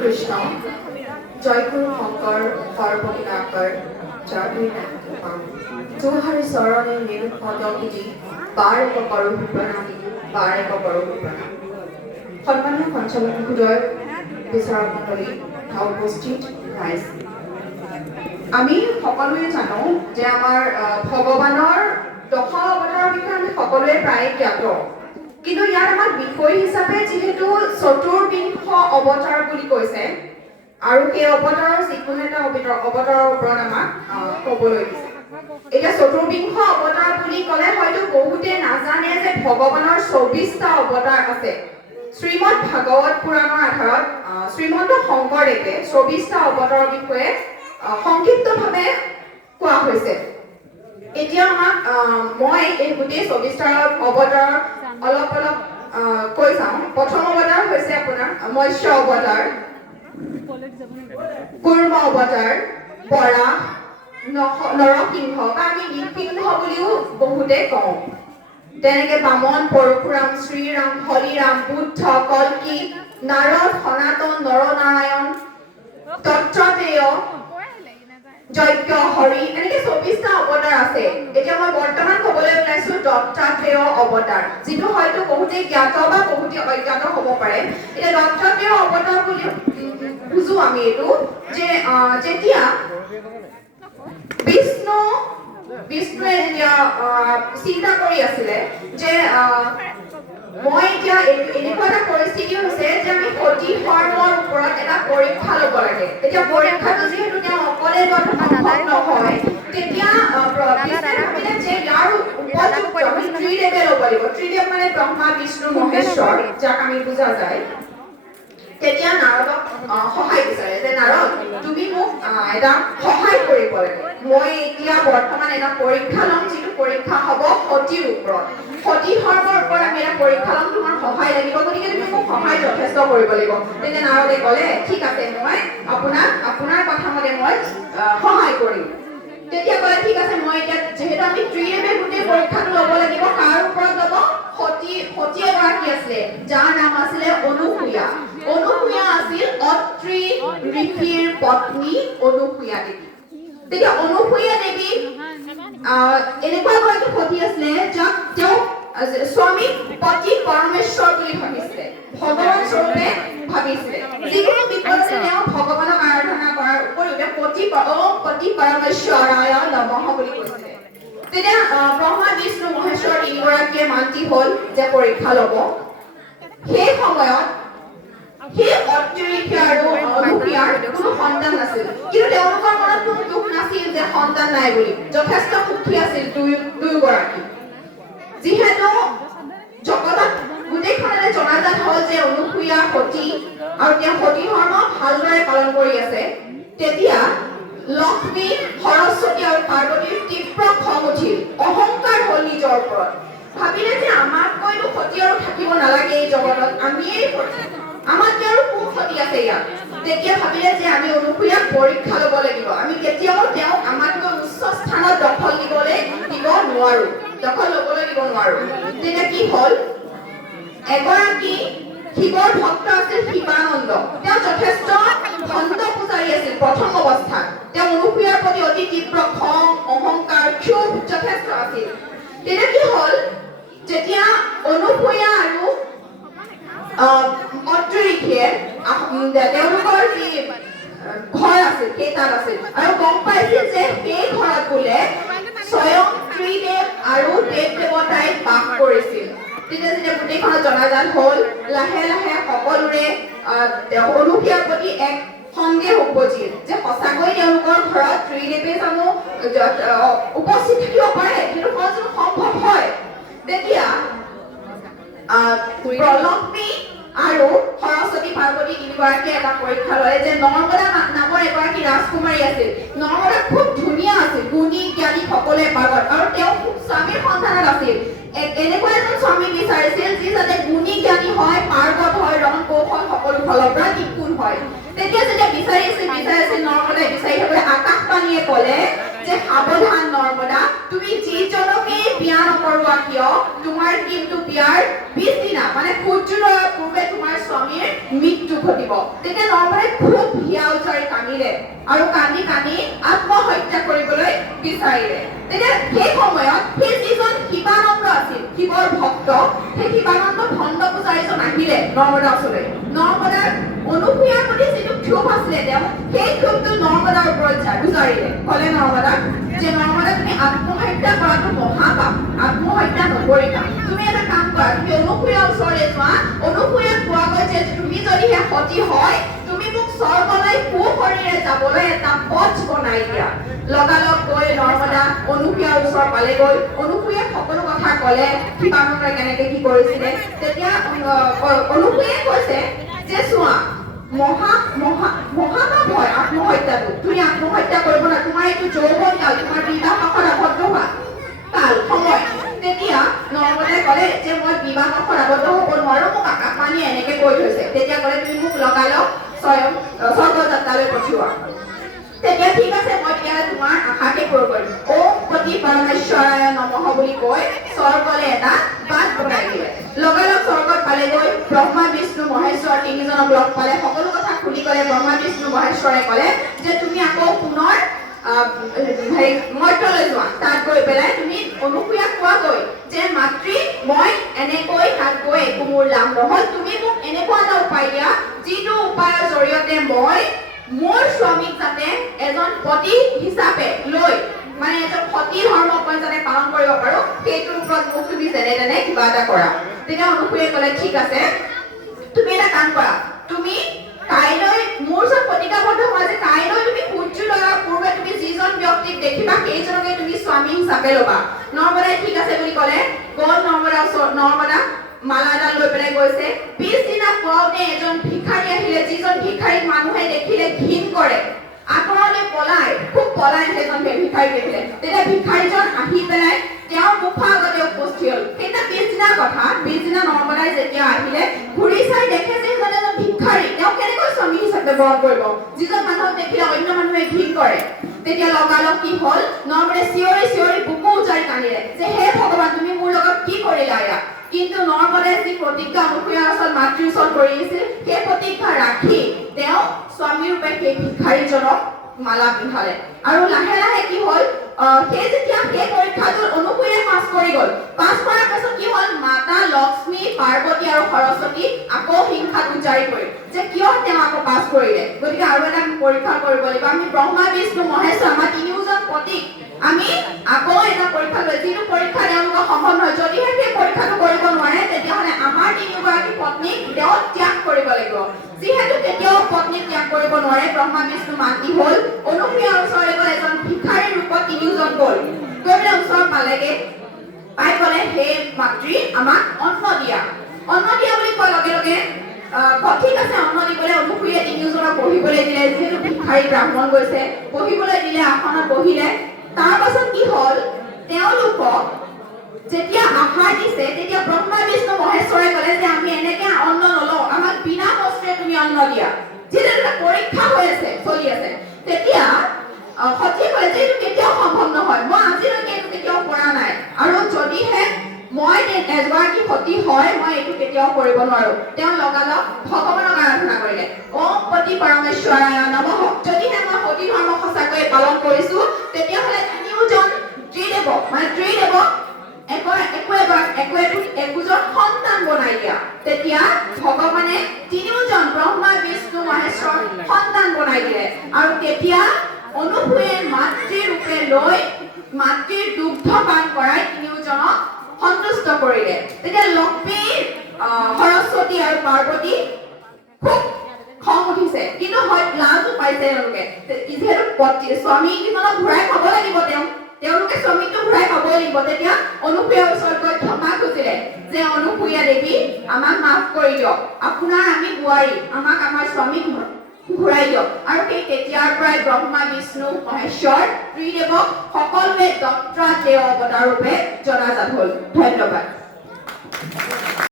কৃষ্ণ জয় গুৰু শঙ্কৰ পাৰ্বতী নাকৰ জাগৰি তোহাৰি চৰণে নিল পদবিধি বাৰে কৰো প্ৰণামী বাৰে কৰো প্ৰণামী সন্মানীয় সঞ্চালক মহোদয় বিচাৰক মণ্ডলী উপস্থিত ৰাইজ আমি সকলোৱে জানো যে আমাৰ ভগৱানৰ দশ অৱতাৰৰ বিষয়ে আমি সকলোৱে প্ৰায় জ্ঞাত কিন্তু ইয়াৰ আমাক বিষয় হিচাপে যিহেতু চতুৰ্বিংশ অৱতাৰ বুলি কৈছে আৰু সেই অৱতাৰৰ যিকোনো এটা অৱতাৰৰ ওপৰত আমাক ক'বলৈ দিছে এতিয়া চতুৰ্বিংশ অৱতাৰ বুলি ক'লে হয়তো বহুতে নাজানে যে ভগৱানৰ 24টা অৱতাৰ আছে শ্ৰীমদ ভাগৱত পুৰাণৰ আধাৰত শ্ৰীমন্ত শংকৰদেৱে 24টা অৱতাৰৰ বিষয়ে সংক্ষিপ্তভাৱে কোৱা হৈছে এতিয়া আমাক মই এই গোটেই 24টা অৱতাৰ অলপ কৈ চাওঁ প্ৰথম অৱতাৰ হৈছে আপোনাৰ মৎস্য অৱতাৰ কুৰ্ম অৱতাৰ বৰাহ নৰসিংহ বা আমি নৃসিংহ বুলিও বহুতে কওঁ তেনেকে বামন পৰশুৰাম শ্ৰীৰাম হৰিৰাম বুদ্ধ কল্কি নাৰদ সনাতন নৰনাৰায়ণ দত্তাত্ৰেয় যজ্ঞ হৰি এনেকে 24টা অৱতাৰ আছে এতিয়া মই বৰ্তমান ক'বলৈ ওলাইছো দত্তাত্ৰেয় অৱতাৰ যিটো হয়তো বহুতে জ্ঞাত বা বহুতে অজ্ঞাত হ'ব পাৰে এতিয়া দত্তাত্ৰেয় অৱতাৰ বুলি বুজো আমি এইটো যে যেতিয়া বিষ্ণুৱে যেতিয়া চিন্তা কৰি আছিলে যে মই এতিয়া এনেকুৱা এটা পৰিস্থিতি হৈছে যে আমি সতী ধৰ্মৰ ওপৰত এটা পৰীক্ষা ল'ব লাগে এতিয়া পৰীক্ষাটো যিহেতু তেওঁ অকলে লোৱাটো সম্ভৱ নহয় তেতিয়া বিষ্ণুৱে ভাবিলে যে ইয়াৰ উপযুক্ত আমি ত্ৰিদেৱে ল'ব লাগিব ত্ৰিদেৱ মানে ব্ৰহ্মা বিষ্ণু মহেশ্বৰ যাক আমি বুজা যায় তেতিয়া নাৰদক সহায় বিচাৰে যে নাৰদ তুমি মোক এটা সহায় কৰিব লাগে মই এতিয়া বৰ্তমান এটা পৰীক্ষা ল'ম যিটো পৰীক্ষা হ'ব সতীৰ ওপৰত সতী ধৰ্মৰ ওপৰত আমি এটা পৰীক্ষা ল'ম তোমাৰ সহায় লাগিব গতিকে তুমি মোক সহায় যথেষ্ট কৰিব লাগিব তেতিয়া নাৰদে ক'লে ঠিক আছে মই আপোনাৰ কথা মতে মই সহায় কৰিম তেতিয়া ক'লে ঠিক আছে মই এতিয়া যিহেতু আমি ত্ৰিদেৱে গোটেই পৰীক্ষাটো ল'ব লাগিব কাৰ ওপৰত ল'ব সতী এগৰাকী আছিলে যাৰ নাম আছিলে অনুসূয়া আছিল অত্ৰি ঋষিৰ পত্নী অনুসূয়া দেৱী তেতিয়া অনুসূয়া দেৱী এনেকুৱা এগৰাকী সতী আছিলে যাক তেওঁ স্বামী পতি পৰমেশ্বৰ বুলি ভাবিছিলে ভগৱান স্বৰূপে ভাবিছিলে যিকোনো বিপদতে তেওঁ ভগৱানক আৰাধনা কৰাৰ উপৰিও তেওঁ পতি পৰমেশ্বৰায় নমঃ বুলি কৈছিলে তেতিয়া ব্ৰহ্মা বিষ্ণু মহেশ্বৰ তিনিগৰাকীয়ে মান্তি হ'ল যে পৰীক্ষা ল'ব সেই সময়ত সেই অত্ৰি ঋষি আৰু অনুসূয়াৰ কোনো সন্তান নাছিল কিন্তু তেওঁলোকৰ মনত কোনো দুখ নাছিল যে সন্তান নাই বুলি যথেষ্ট সুখী আছিল দুয়োগৰাকী যিহেতু জগতত গোটেইখনতে জনাজাত হ'ল যে অনুসূয়া সতী আৰু তেওঁ সতী ধৰ্ম ভালদৰে পালন কৰি আছে তেতিয়া লক্ষ্মী সৰস্বতী আৰু পাৰ্বতীৰ তীব্ৰ খং উঠিল অহংকাৰ হ'ল নিজৰ ওপৰত ভাবিলে যে আমাতকৈতো সতী আৰু থাকিব নালাগে এই জগতত আমিয়েই সতী আমাক আৰু কোন সতী আছে ইয়াত তেতিয়া ভাবিলে যে আমি অনুসূয়াক পৰীক্ষা ল'ব লাগিব আমি কেতিয়াও তেওঁ আমাতকৈ উচ্চ স্থানত দখল ল'বলৈ দিব নোৱাৰো তেতিয়া কি হ'ল এগৰাকী শিৱৰ ভক্ত আছিল শিৱানন্দ তেওঁ যথেষ্ট ভণ্ড পূজাৰী আছিল প্ৰথম অৱস্থাত তেওঁ অনুসূয়াৰ প্ৰতি অতি তীব্ৰ খং অহংকাৰ ক্ষোভ যথেষ্ট আছিল তেতিয়া কি হ'ল যেতিয়া অনুসূয়া আৰু অত্ৰি ঋষিয়ে তেওঁলোকৰ যি ঘৰ আছিল সেই তাত আছিল আৰু গম পাইছিল যে সেই ঘৰত বোলে স্বয়ং ত্ৰিদেৱ আৰু দেৱ দেৱতাই বাস কৰিছিল তেতিয়া যেতিয়া গোটেইখনত জনাজাত হ'ল লাহে লাহে সকলোৰে অনুসূয়াৰ প্ৰতি এক সন্দেহ উপজিল যে সঁচাকৈ তেওঁলোকৰ ঘৰত ত্ৰিদেৱে জানো উপস্থিত থাকিব পাৰে সেইটো জানো সম্ভৱ হয় তেতিয়া লক্ষ্মী আৰু সৰস্বতী পাৰ্বতী তিনিগৰাকীয়ে এটা পৰীক্ষা ল'লে যে নৰ্মদা নামৰ এগৰাকী ৰাজকুমাৰী আছিল নৰ্মদা খুব ধুনীয়া আছিল গুণী জ্ঞানী সকলোৱে পাগল আৰু তেওঁ স্বামীৰ সন্তানত আছিল এনেকুৱা এজন স্বামী বিচাৰিছিল যি যাতে গুণী জ্ঞানী হয় পাৰ্গত হয় ৰং কৌশল সকলো ফালৰ পৰা নিপুণ হয় তেতিয়া যেতিয়া বিচাৰি আছিল নৰ্মদাই বিচাৰি থাকোঁতে আকাশবাণীয়ে ক'লে যে সাৱধান নৰ্মদা তুমি যিজনকে বিয়া নকৰোৱা কিয় তোমাৰ কিন্তু বিয়াৰ 20 দিনা মানে সূৰ্যোদয়ৰ পূৰ্বে তোমাৰ স্বামীৰ মৃত্যু ঘটিব দিব তেতিয়া নৰ্মদাই খুব হিয়া উজাৰি কান্দিলে আৰু কান্দি কান্দি আত্মহত্যা কৰিবলৈ বিচাৰিলে তেতিয়া সেই সময়ত সেই যিজন শিৱানন্দ আছিল শিৱৰ ভক্ত সেই শিৱানন্দ ভণ্ড পূজাৰীজন আহিলে নৰ্মদাৰ ওচৰলৈ নৰ্মদাৰ অনুসূয়াৰ প্ৰতি যিটো ক্ষোভ আছিলে তেওঁ সেই ক্ষোভটো নৰ্মদাৰ ওপৰত গুজাৰিলে ক'লে নৰ্মদা যে নৰ্মদা তুমি আত্মহত্যা কৰাটো মহাপাপ আত্মহত্যা নকৰিবা তুমি এটা কাম কৰা তুমি অনুসূয়াৰ ওচৰলৈ যোৱা অনুসূয়াক কোৱাগৈ যে তুমি যদিহে সতী হয় তুমি মোক স্বৰ্গলৈ সুশৰীৰে যাবলৈ এটা পথ বনাই দিয়া লগালগ গৈ নৰ্মদা অনুসূয়াৰ ওচৰ পালেগৈ অনুসূয়াক সকলো কথা ক'লে শিৱানন্দই কেনেকৈ কি কৰিছিলে তেতিয়া অনুসূয়াই কৈছে যে চোৱা মহাপাপ হয় আত্মহত্যাটো তুমি আত্মহত্যা কৰিব না তোমাৰ এইটো যৌৱন কাল তোমাৰ বিবাহৰ আবদ্ধ হোৱা কাল সময় তেতিয়া নৰ্মদাই ক'লে যে মই বিবাহৰ আবদ্ধ হ'ব নোৱাৰো মোক আকাশবাণীয়ে এনেকৈ কৈ থৈছে তেতিয়া ক'লে তুমি মোক লগালগ স্বয়ং স্বৰ্গযাত্ৰালৈ পঠিওৱা তেতিয়া ঠিক আছে মই তেতিয়াহ'লে তোমাৰ আশাকে পূৰ কৰিম ওম পতি পৰমেশ্বৰায় নমঃ বুলি কৈ স্বৰ্গলৈ এটা বাট বনাই দিলে লগালগ স্বৰ্গত পালেগৈ ব্ৰহ্মা বিষ্ণু মহেশ্বৰ তিনিজনক লগ পালে সকলো কথা খুলি ক'লে ব্ৰহ্মা বিষ্ণু মহেশ্বৰে ক'লে যে তুমি আকৌ পুনৰ মৰ্ত্যলৈ যোৱা তাত গৈ পেলাই তুমি অনুসূয়াক কোৱাগৈ যে মাতৃ মই এনেকৈ তাত গৈ একো মোৰ লাভ নহ'ল তুমি মোক এনেকুৱা এটা উপায় দিয়া যিটো উপায়ৰ জৰিয়তে মই মোৰ স্বামীক যাতে এজন পতি হিচাপে লৈ মানে এজন সতী ধৰ্ম মই যাতে পালন কৰিব পাৰো সেইটোৰ ওপৰত মোক তুমি যেনে তেনে কিবা এটা কৰা তেতিয়া অনুসূয়ে ক'লে ঠিক আছে তুমি এটা কাম কৰা তুমি কাইলৈ মোৰ ওচৰত প্ৰতিজ্ঞাবদ্ধ হোৱা যে কাইলৈ তুমি সূৰ্যোদয়ৰ পূৰ্বে তুমি যিজন ব্যক্তিক দেখিবা সেইজনকে তুমি স্বামী হিচাপে ল'বা নৰ্মদাই ঠিক আছে বুলি ক'লে গ'ল নৰ্মদা মালা এডাল লৈ পেলাই গৈছে পিছদিনা পুৱাতে এজন ভিক্ষাৰী আহিলে যিজন ভিক্ষাৰীক মানুহে দেখিলে ঘিণ কৰে আঁতৰলৈ খুব পলাই সেইজন ভিক্ষাৰী দেখিলে তেতিয়া ভিক্ষাৰীজন আহি পেলাই তেওঁৰ মুখৰ আগতে উপস্থিত হ'ল সেইটা পিছদিনাৰ কথা পিছদিনা নৰ্মদাই যেতিয়া আহিলে ঘূৰি চাই দেখে যে এজন ভিক্ষাৰী তেওঁ কেনেকৈ স্বামী হিচাপে বৰণ কৰিব যিজন মানুহক দেখিলে অন্য মানুহে ঘিণ কৰে তেতিয়া লগালগ কি হ'ল নৰ্মদাই চিঞৰি বুকু উজাৰি কান্দিলে যে হে ভগৱান তুমি মোৰ লগত কি কৰিলা ইয়াত কিন্তু নৰ্মদাই যি প্ৰতিজ্ঞা অনুসূয়াৰ ওচৰত মাতৃৰ ওচৰত কৰি আছিল সেই প্ৰতিজ্ঞা ৰাখি তেওঁ স্বামী ৰূপে সেই ভিক্ষাৰীজনক মালা পিন্ধালে আৰু লাহে লাহে কি হ'ল সেই যেতিয়া সেই পৰীক্ষাটোত অনুসূয়ে পাছ কৰি গ'ল পাছ কৰাৰ পাছত কি হ'ল মাতা লক্ষ্মী পাৰ্বতী আৰু সৰস্বতী আকৌ হিংসাত উজাৰি পৰিল যে কিয় তেওঁ আকৌ পাছ কৰিলে গতিকে আৰু এটা পৰীক্ষা কৰিব লাগিব আমি ব্ৰহ্মা বিষ্ণু মহেশ্বৰ আমাৰ তিনিওজন পতিক আমি আকৌ এটা পৰীক্ষা লৈ যিটো পৰীক্ষা তেওঁলোকৰ সম্ভৱ নহয় যদিহে সেই পৰীক্ষাটো কৰিব নোৱাৰে তেতিয়াহ'লে আমাৰ তিনিগৰাকী পত্নীক তেওঁ ত্যাগ কৰিব লাগিব যিহেতু কেতিয়াও পত্নীক ত্যাগ কৰিব নোৱাৰে ব্ৰহ্মা বিষ্ণু মান্তি হ'ল অনুসূয়াৰ ওচৰলৈ গ'ল এজন ভিক্ষাৰীৰ ৰূপত তিনিওজন গ'ল গৈ পেলাই ওচৰত পালেগে পাই ক'লে হে মাতৃ আমাক অন্ন দিয়া বুলি কোৱাৰ লগে লগে ঠিক আছে অন্ন দিবলৈ অনুসূয়ে তিনিওজনক বহিবলৈ দিলে যিহেতু ভিক্ষাৰী ব্ৰাহ্মণ গৈছে বহিবলৈ দিলে আসনত বহিলে তাৰ পাছত কি হ'ল তেওঁলোকক যেতিয়া আহাৰ দিছে তেতিয়া ব্ৰহ্মা বিষ্ণু মহেশ্বৰে ক'লে যে আমি এনেকে অন্ন নলওঁ আমাক বিনা কষ্টে তুমি অন্ন দিয়া যিহেতু এটা পৰীক্ষা হৈ আছে চলি আছে তেতিয়া সতীয়ে ক'লে যে এইটো কেতিয়াও সম্ভৱ নহয় মই আজিলৈকে এইটো কেতিয়াও কৰা নাই আৰু যদিহে মই এগৰাকী সতী হয় মই এইটো কেতিয়াও কৰিব নোৱাৰো তেওঁ লগালগ ভগৱানক আৰাধনা কৰিলে ওম পতি পৰমেশ্বৰায় নমঃ যদিহে মই সতী ধৰ্ম সঁচাকৈ পালন কৰিছো তেতিয়াহ'লে তিনিওজন ত্ৰিদেৱক একোজন সন্তান বনাই দিয়া তেতিয়া ভগৱানে তিনিওজন ব্ৰহ্মা বিষ্ণু মহেশ্বৰ সন্তান বনাই দিলে আৰু তেতিয়া অনুসূয়ে মাতৃৰূপে লৈ মাতৃৰ দুগ্ধ পান কৰাই তিনিওজনক সন্তুষ্ট কৰিলে তেতিয়া লক্ষ্মী সৰস্বতী আৰু পাৰ্বতী খুব খং উঠিছে কিন্তু লাজো পাইছে তেওঁলোকে যিহেতু স্বামী কিজনক ঘূৰাই খাব লাগিব তেওঁলোকে স্বামীটো ঘূৰাই পাবই লাগিব তেতিয়া অনুসূয়াৰ ওচৰত গৈ ক্ষমা খুজিলে যে অনুসূয়া দেৱী আমাক মাফ কৰি দিয়ক আপোনাৰ আমি বোৱাৰী আমাক আমাৰ স্বামীক ঘূৰাই দিয়ক আৰু সেই তেতিয়াৰ পৰাই ব্ৰহ্মা বিষ্ণু মহেশ্বৰ ত্ৰিদেৱক সকলোৱে দত্তাত্ৰেয় অৱতাৰ ৰূপে জনাজাত হ'ল ধন্যবাদ